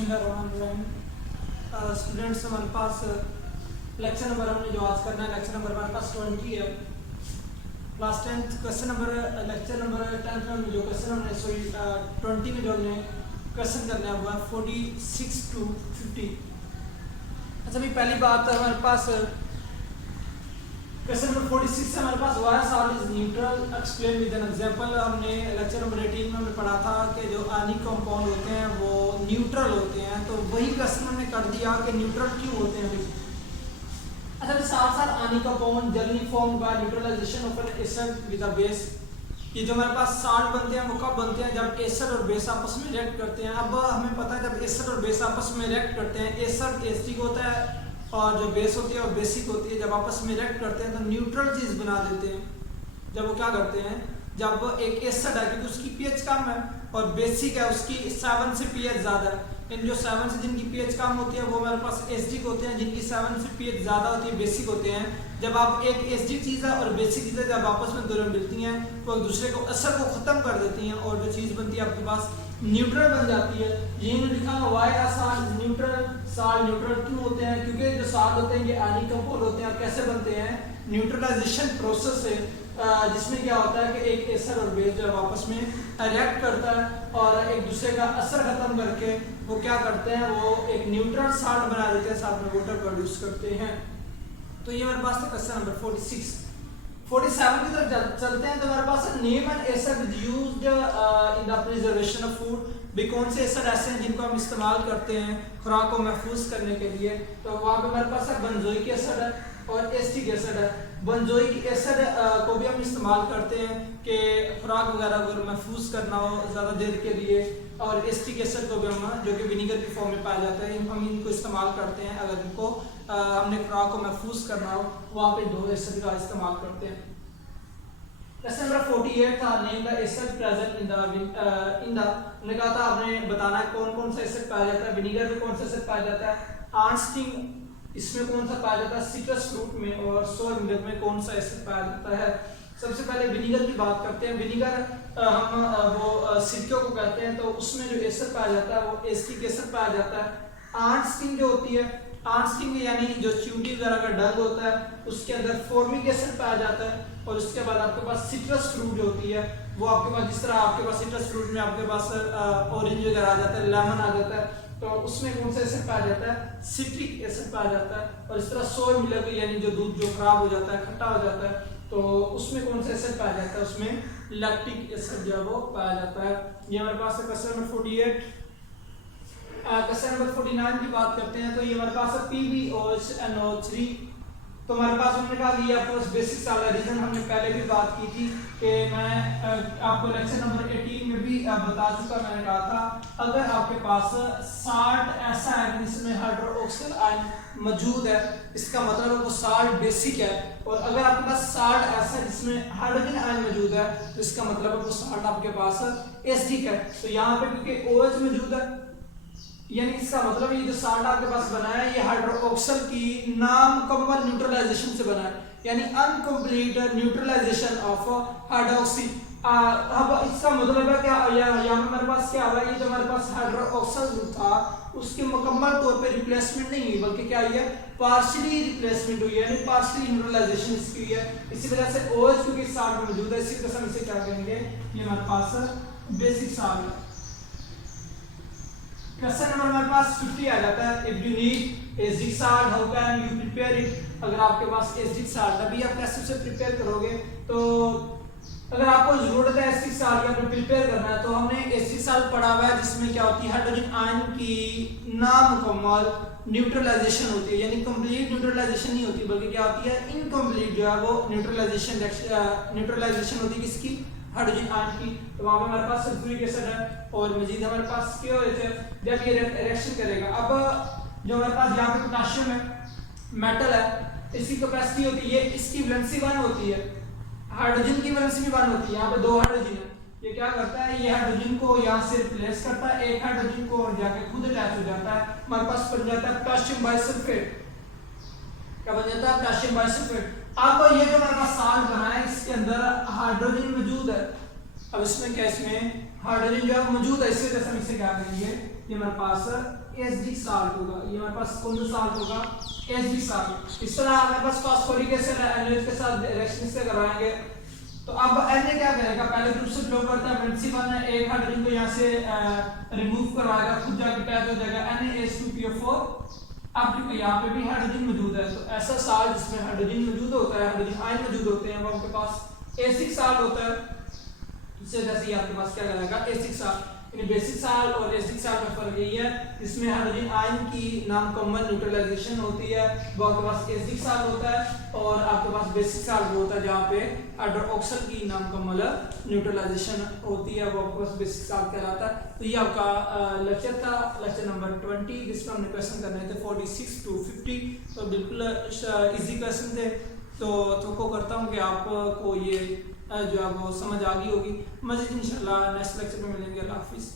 बिस्मिल्लाहिर्रहमानिर्रहीम। स्टूडेंट्स, हमारे पास lecture number हमने जो आज करना है, लेक्चर नंबर हमारे पास 20 है। Class 10th question number, lecture number 10th में जो क्वेश्चन हमने 20 में जो हमने क्वेश्चन करना है वो है 46 to 50। अच्छा भाई, पहली बात हमारे पास क्वेश्चन नंबर 46 से हमारे पास why salt is neutral, explain with an example. हमने लेक्चर नंबर 18 में हमने पढ़ा था कि जो आयनिक कंपाउंड होते हैं वो न्यूट्रल होते हैं, तो वही क्वेश्चन हमने कर दिया कि न्यूट्रल क्यों होते हैं भाई। अच्छा, साथ साथ ionic compound generally formed by neutralisation of an acid with a base. ये जो हमारे पास सॉल्ट बनते हैं वो कब बनते हैं? जब एसिड और बेस आपस में रिएक्ट करते हैं। अब हमें पता है जब एसिड और बेस आपस में रिएक्ट करते हैं, एसिड एसिडिक होता है और जो बेस होती है वो बेसिक होती है। जब आपस में रिएक्ट करते हैं तो न्यूट्रल चीज बना देते हैं। जब वो क्या करते हैं, जब एक एसिड है क्योंकि उसकी पीएच कम है और बेसिक है उसकी 7 से पीएच ज्यादा है, इन जो 7 से जिनकी पीएच कम होती है वो हमारे पास एसिडिक होते हैं, जिनकी 7 से पीएच ज्यादा होती है बेसिक होते हैं। जब आप एक एसिडिक चीज है और बेसिक चीज है जब आपस में दोनों मिलती हैं तो एक दूसरे को असर को खत्म कर देती हैं और जो चीज बनती है आपके पास न्यूट्रल बन जाती है। यही लिखा हुआ why are salt neutral. Salt neutral क्यों होते हैं? क्योंकि जो सॉल्ट होते हैं ये आयनिक कंपाउंड होते हैं। कैसे बनते हैं? न्यूट्रलाइजेशन प्रोसेस है, जिसमें क्या होता है कि एक एसिड और बेस जब आपस में रिएक्ट करता है और एक दूसरे का असर खत्म करके वो क्या करते हैं, वो एक न्यूट्रल सॉल्ट बना देते हैं, साथ में वाटर प्रोड्यूस करते हैं। तो ये हमारे पास था क्वेश्चन नंबर 46। 47 की तरफ चलते हैं तो हमारे पास name and acid used in the preservation of food. भी कौन से एसिड ऐसे हैं जिनको हम इस्तेमाल करते हैं खुराक को महफूज करने के लिए? तो वहाँ पे हमारे पास है बेंजोइक एसिड है और एसिटिक एसिड है। बेंजोइक एसिड को भी हम इस्तेमाल करते हैं कि खुराक वगैरह अगर महफूज करना हो ज़्यादा देर के लिए, और एसिटिक एसिड को भी हम जो कि विनीगर की फॉर्म में पाया जाता है हम इनको इस्तेमाल करते हैं अगर इनको हमने खुराक को महफूज करना हो, वहाँ पे दो एसिड का इस्तेमाल करते हैं। क्वेश्चन नंबर 48 था name the acid present in the हमने कहा था आपने बताना है कौन कौन सा एसिड पाया जाता है। विनीगर में कौन सा एसिड पाया जाता है? आर्नस्टीन इसमें कौन सा पाया जाता है? सिट्रस फ्रूट में। और सोया मिल्क में कौन सा एसिड पाया जाता है? सबसे पहले विनीगर की बात करते हैं। विनीगर हम वो सिरके को कहते हैं, तो उसमें जो एसिड पाया जाता है वो एसिटिक एसिड पाया जाता है। आर्नस्टीन जो होती है, आर्नस्टीन यानी जो च्यूटी वगैरह का डंग होता है उसके अंदर फॉर्मिक एसिड पाया जाता है। और उसके बाद आपके पास सिट्रस फ्रूट जो होती है वो आपके पास, जिस तरह आपके पास सिट्रस फ्रूट में आपके पास ऑरेंज वगैरह आ जाता है, लेमन आ जाता है, तो उसमें कौन सा एसिड पाया जाता है? सिट्रिक एसिड पाया जाता है। और इस तरह सोया मिल्क यानी जो दूध जो खराब हो जाता है, खट्टा हो जाता है, तो उसमें कौन सा एसिड पाया जाता है? उसमें लैक्टिक एसिड जो है वो पाया जाता है। ये हमारे पास है क्वेश्चन नंबर 48। क्वेश्चन नंबर 49 की बात करते हैं तो ये हमारे पास है PbOH तो हमारे पास हमने कहा ये आपके पास बेसिक सॉल्ट है। रीजन हमने पहले भी बात की थी कि मैं आपको लेक्चर नंबर 18 में भी बता चुका, मैंने कहा था अगर आपके पास सॉल्ट ऐसा है जिसमें हाइड्रोक्सिल आयन मौजूद है, इसका मतलब है वो सॉल्ट बेसिक है। और अगर आपके पास सॉल्ट ऐसा है जिसमें हाइड्रोजन आयन मौजूद है तो इसका मतलब है वो सॉल्ट आपके पास एसिडिक है। तो यहाँ पे क्योंकि OH मौजूद है, यानी इसका मतलब ये जो सॉल्ट आपके पास बना है ये हाइड्रोक्सिल की नामुकम्मल न्यूट्रलाइजेशन से बना है, यानी अनकंप्लीट न्यूट्रलाइजेशन ऑफ हाइड्रोक्सी। अब इसका मतलब है क्या, यहाँ हमारे पास क्या हुआ, ये जो हमारे पास हाइड्रोक्सिल था उसके मुकम्मल तौर पे रिप्लेसमेंट नहीं हुई, बल्कि क्या हुई है, पार्शियली रिप्लेसमेंट हुई है, यानी पार्शियली न्यूट्रलाइजेशन इसकी हुई है। इसी वजह से OH क्योंकि सॉल्ट में मौजूद है, इसी वजह से हम इसे क्या कहेंगे, ये हमारे पास बेसिक सॉल्ट है। क्वेश्चन नंबर हमारे पास 50 आ जाता है। If you need acidic salt how can you prepare it. अगर आपके पास एसिडिक सॉल्ट है, अभी आप कैसे उसे प्रिपेयर करोगे? तो अगर आपको जरूरत है एसिडिक सॉल्ट का प्रिपेयर करना है तो हमने एसिडिक सॉल्ट पढ़ा हुआ है जिसमें क्या होती है, हाइड्रोजन आयन की नामुकम्मल न्यूट्रलाइजेशन होती है, यानी कंप्लीट न्यूट्रलाइजेशन नहीं होती बल्कि क्या होती है, इनकम्प्लीट जो है वो न्यूट्रलाइजेशन होती है किसकी, हाइड्रोजन आयन की। तो वहां पे हमारे पास सल्फ्यूरिक एसिड है और मजीद हमारे पास KOH है। जब ये रिएक्शन करेगा, अब जो हमारे पास यहाँ पे पोटेशियम है, मेटल है, इसकी कैपेसिटी होती है, इसकी वैलेंसी 1 होती है, हाइड्रोजन की वैलेंसी भी 1 होती है। यहाँ पे 2 हाइड्रोजन है, ये क्या करता है, ये हाइड्रोजन को यहाँ से रिप्लेस करता है, एक हाइड्रोजन को और जाके खुद अटैच हो जाता है, हमारे पास बन जाता है पोटेशियम बाइसल्फेट। क्या बन जाता है? Potassium bisulphate. अब ये जो हमारे पास सॉल्ट बना है इसके अंदर हाइड्रोजन मौजूद है। अब इसमें क्या, इसमें हाइड्रोजन जो है मौजूद है, इस वजह से हम इसे क्या करेंगे, ये हमारे पास एसिडिक साल्ट होगा। ये हमारे पास कौन सा साल्ट होगा, एसिडिक साल्ट। इस तरह हमारे पास फास्फोरिक एसिड एनएच के साथ रिएक्शन से करवाएंगे। तो अब Na क्या करेगा, पहले ग्रुप से फ्लो करता है, प्रिंसिपल ने एक हाइड्रोजन को यहाँ से रिमूव करवाएगा, खुद जाके पैक हो जाएगा NaH2PO4। अब देखो यहाँ पे भी हाइड्रोजन मौजूद है, तो ऐसा साल्ट जिसमें हाइड्रोजन मौजूद होता है, हाइड्रोजन आयन मौजूद होते हैं, वो आपके पास एसिडिक साल्ट होता है। इससे जैसे ही आपके पास क्या रहेगा, एसिडिक साल्ट। यानी बेसिक साल्ट और एसिडिक साल्ट में फर्क यही है, इसमें हाइड्रोजन आयन की नामकम्मल न्यूट्रलाइजेशन होती है, वो आपके पास एसिडिक साल्ट होता है, और आपके पास बेसिक साल्ट वो होता है जहाँ पे हाइड्रोक्सल की नामकम्मल न्यूट्रलाइजेशन होती है, वो आपके पास बेसिक साल्ट कहलाता है। तो ये आपका लेक्चर था, लेक्चर नंबर 20, जिसमें हमने क्वेश्चन करने थे 46 to 50। तो बिल्कुल इजी क्वेश्चन थे। तो करता हूँ कि आपको ये जो है वो समझ आ गई होगी। मज़ीद इंशाल्लाह नेक्स्ट लेक्चर में मिलेंगे। अल्लाह हाफिज़।